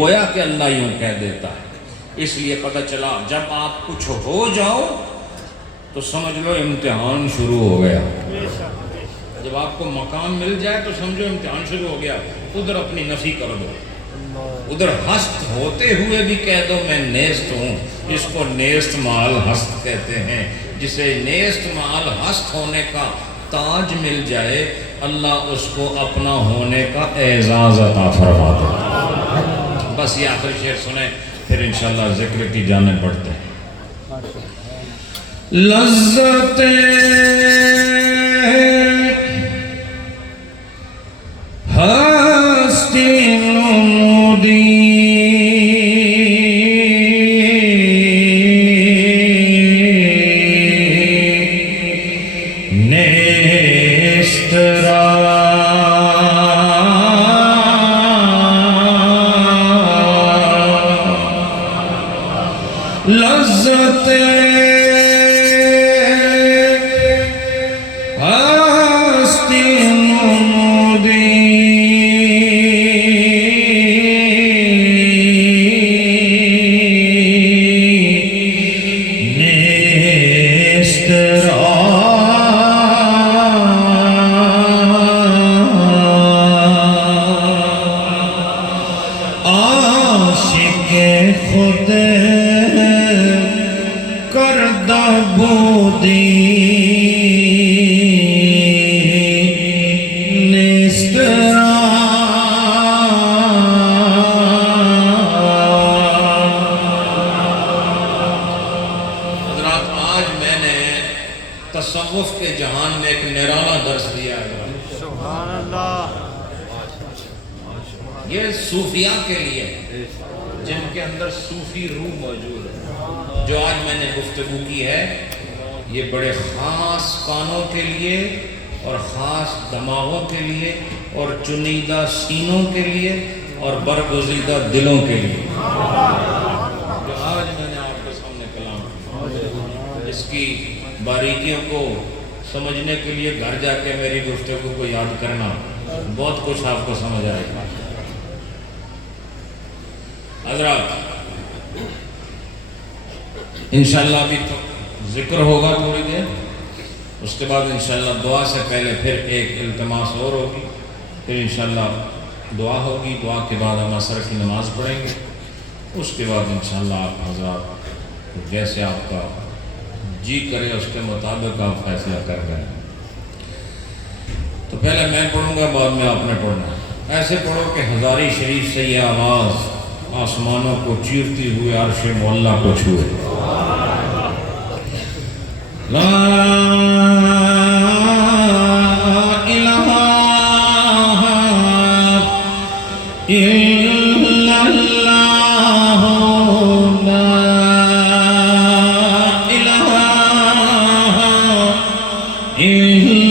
गोया कि अल्लाह यूं कह देता है। इसलिए पता चला जब आप कुछ हो जाओ तो समझ लो इम्तिहान शुरू हो गया। जब आपको मकाम मिल जाए तो समझो इम्तिहान शुरू हो गया। उधर अपनी नफी कर दो, उधर हस्त होते हुए भी कह दो मैं नेस्त हूँ। इसको नेस्त माल हस्त कहते हैं। जिसे नेस्त माल हस्त होने का ताज मिल जाए अल्लाह उसको अपना होने का एजाज़ अता फरमा दे। बस ये आखिरी शेर सुने फिर इंशाल्लाह जिक्र की जाने पड़ते हैं। लज़्ज़ते हस्ती नूदी नेस्तरा लज़्ज़ते हस्ती नूदी नेस्तरा आशिक़े खुद करदा बोदी नेस्तरा हज़रात आज मैंने तसव्वुफ़ के जहान में एक निराला दर्स दिया है। सुभान अल्लाह। ये सूफिया के लिए जिनके अंदर सूफी रूह मौजूद है। जो आज मैंने गुफ्तगू की है ये बड़े ख़ास कानों के लिए और ख़ास दमागों के लिए और चुनिंदा सीनों के लिए और बरगुज़ीदा दिलों के लिए जो आज मैंने आपके सामने कलाम किया। इसकी बारीकियों को समझने के लिए घर जाके मेरी गुफ्तगू को याद करना, बहुत कुछ आपको समझ आएगा। हज़रात इंशाअल्लाह अभी तो जिक्र होगा थोड़ी देर, उसके बाद इंशाअल्लाह दुआ से पहले फिर एक इल्तिमास और होगी, फिर इंशाअल्लाह दुआ होगी। दुआ के बाद हम असर की नमाज़ पढ़ेंगे। उसके बाद इंशाअल्लाह आप हज़रात जैसे आपका जी करे उसके मुताबिक आप फैसला कर गए। तो पहले मैं पढ़ूँगा, बाद में आपने पढ़ना। ऐसे पढ़ो कि हज़ारी शरीफ से ये आवाज़ आसमानों को चीरती हुए अर्श मौला को छुए। ला इलाहा इल्लल्लाह ला इलाहा इल्लल्लाह।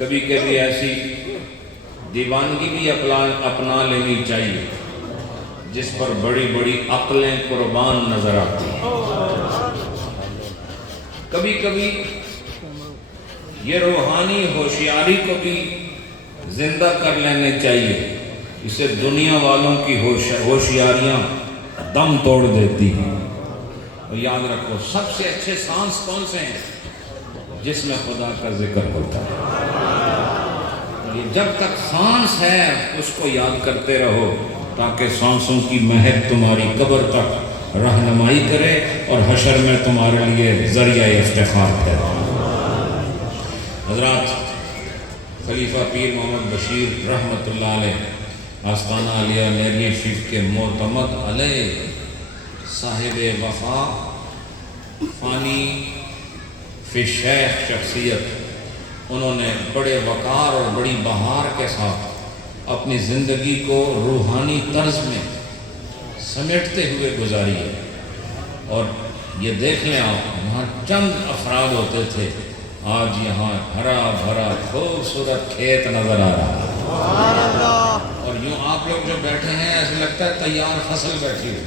कभी कभी ऐसी दीवानगी भी अपना लेनी चाहिए जिस पर बड़ी बड़ी अक्लें कुर्बान नजर आती हैं। कभी कभी ये रूहानी होशियारी को भी जिंदा कर लेने चाहिए, इसे दुनिया वालों की होशियारियां दम तोड़ देती हैं। और याद रखो, सबसे अच्छे सांस कौन से हैं? जिसमें खुदा का जिक्र होता है। ये जब तक सांस है उसको याद करते रहो, ताकि सांसों की महक तुम्हारी कब्र तक रहनुमाई करे और हशर में तुम्हारे लिए जरिया इफ्तिखार करे। हज़रात, खलीफा पीर मोहम्मद बशीर रहमतुल्लाह अलैह आस्ताना अलिया नेरिया शरीफ के मोतमद अलैह साहिब वफा फ़ानी फ़िशैख शख्सियत, उन्होंने बड़े वक़ार और बड़ी बहार के साथ अपनी ज़िंदगी को रूहानी तर्ज में समेटते हुए गुजारी है। और ये देख लें आप, वहाँ चंद अफराद होते थे, आज यहाँ हरा भरा खूबसूरत खेत नज़र आ रहा है। और यूँ आप लोग जो बैठे हैं ऐसा लगता है तैयार फसल बैठी हुई।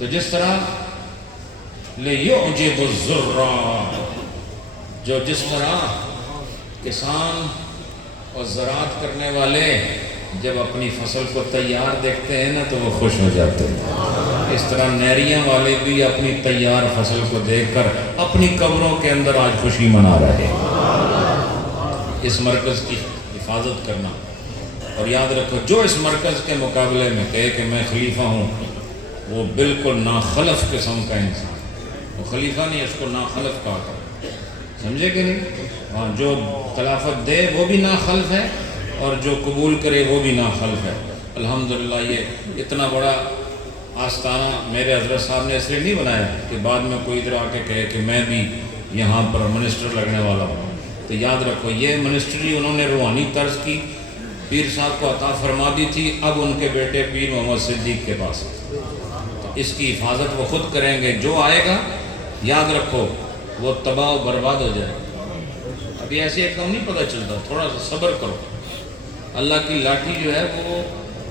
तो जिस तरह ले युजिबु ज़ुर्रा, जो जिस तरह किसान और ज़राअत करने वाले जब अपनी फसल को तैयार देखते हैं ना तो वो खुश हो जाते हैं, इस तरह नहरियाँ वाले भी अपनी तैयार फसल को देखकर अपनी कब्रों के अंदर आज खुशी मना रहे हैं। इस मरकज़ की हिफाजत करना, और याद रखो जो इस मरकज़ के मुकाबले में कहे कि मैं खलीफा हूँ, वो बिल्कुल नाखलफ किस्म का इंसान, वो खलीफा नहीं, उसको नाखलफ कहा कर, समझे कि नहीं। हाँ, जो खिलाफत दे वो भी नाखलफ है और जो कबूल करे वो भी नाखलफ है। अल्हम्दुलिल्लाह ये इतना बड़ा आस्ताना मेरे हज़रत साहब ने इसलिए नहीं बनाया कि बाद में कोई इधर आके कहे कि मैं भी यहाँ पर मिनिस्टर लगने वाला हूँ। तो याद रखो ये मिनिस्ट्री उन्होंने रूहानी तर्ज की पीर साहब को अता फरमा दी थी, अब उनके बेटे पीर मोहम्मद सिद्दीक के पास। तो इसकी हिफाजत वो खुद करेंगे, जो आएगा याद रखो वो तबाह और बर्बाद हो जाएगा। अभी ऐसे एकदम नहीं पता चलता, थोड़ा सा सब्र करो। अल्लाह की लाठी जो है वो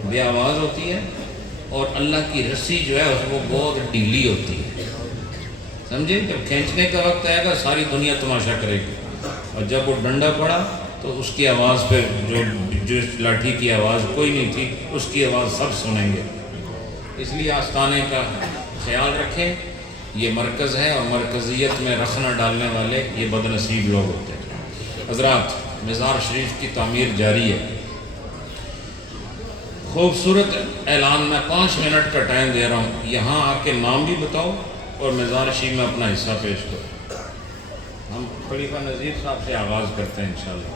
बेआवाज़ होती है और अल्लाह की रस्सी जो है वो बहुत ढीली होती है, समझे। जब खींचने का वक्त आएगा सारी दुनिया तमाशा करेगी, और जब वो डंडा पड़ा तो उसकी आवाज़ पे जो लाठी की आवाज़ कोई नहीं थी, उसकी आवाज़ सब सुनेंगे। इसलिए आस्ताने का ख्याल रखें, ये मरकज़ है और मरकज़ियत में रखना डालने वाले ये बदनसीब लोग होते हैं। हज़रात, मज़ार शरीफ की तामीर जारी है। खूबसूरत ऐलान, मैं 5 मिनट का टाइम दे रहा हूँ, यहाँ आके नाम भी बताओ और मज़ार शरीफ में अपना हिस्सा पेश करो। हम खलीफा नज़ीर साहब से आगाज़ करते हैं इंशाल्लाह।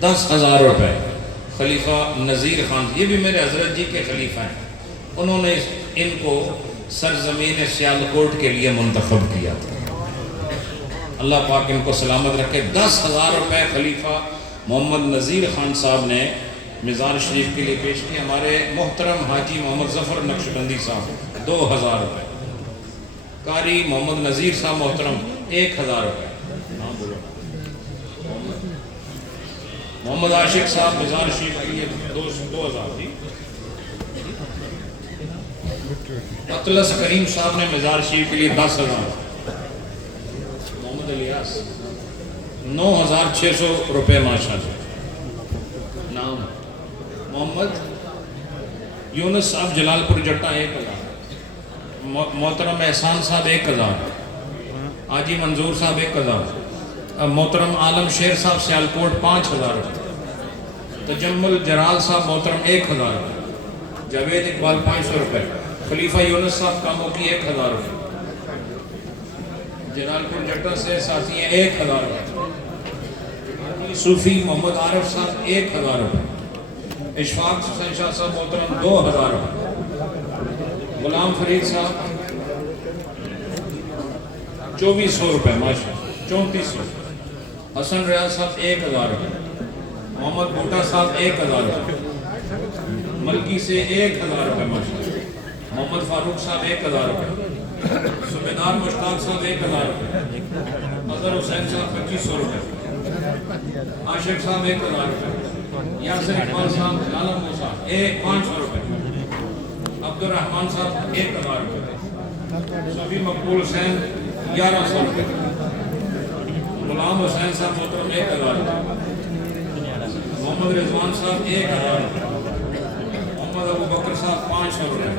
10,000 रुपये खलीफा नज़ीर खान, ये भी मेरे हज़रत जी के खलीफा हैं, उन्होंने इनको सरज़मीन सियालकोट के लिए मुंतखब किया था। अल्लाह पाक इनको सलामत रखे। 10,000 रुपये खलीफा मोहम्मद नज़ीर खान साहब ने मज़ार शरीफ के लिए पेश किए। हमारे मोहतरम हाजी मोहम्मद ज़फ़र नक्शबंदी साहब 2,000 रुपये, कारी मोहम्मद नज़ीर साहब मोहतरम 1,000 रुपये, मोहम्मद आशिक साहब मज़ार शरीफ के लिए 2,000 दी। अतलस करीम साहब ने मज़ार शरीफ के लिए 10,000। मोहम्मद इलियास 9,600 रुपये माशाअल्लाह। नाम मोहम्मद यूनुस साहब जलालपुर जट्टा 1,000। मोहतरम एहसान साहब 1,000। हाजी मंजूर साहब 1,000। मोहतरम आलम शेर साहब सियालकोट 5,000 रुपये। तजम्मुल जलाल साहब मोहतरम 1,000 रुपये। जावेद इकबाल 500 रुपये। खलीफा यूनुस साहब कामों की 1,000 रुपये। जलालपुर जट्टा से साथी हैं 1,000 रुपये। सूफी मोहम्मद आरिफ साहब 1,000 रुपये। इशफाक हुसैन शाह साहब मोहतरम 2,000 रुपये। गुलाम फरीद साहब 2,400 रुपये माशाअल्लाह 3,400। हसन रियाज साहब 1,000 रुपये। मोहम्मद बूटा साहब 1,000 रुपये। मलकी से 1,000 रुपये माशाअल्लाह। मोहम्मद फारूक साहब 1,000 रुपये। सुबेदार मुश्ताक साहब 1,000 रुपये। अजहर हुसैन साहब 2,500 रुपये। आशिक साहब 1,000 रुपये। यासिर इकबाल साहब लाला मूसा 500 रुपये। अब्दुर्रहमान साहब 1,000 रुपये। सभी मकबूल हुसैन 1,100 रुपये। गुलाम हुसैन साहब मोहतरम 1,000 रुपये। मोहम्मद रिजवान साहब 1,000 रुपये। मोहम्मद अबू बकर साहब 500 रुपये।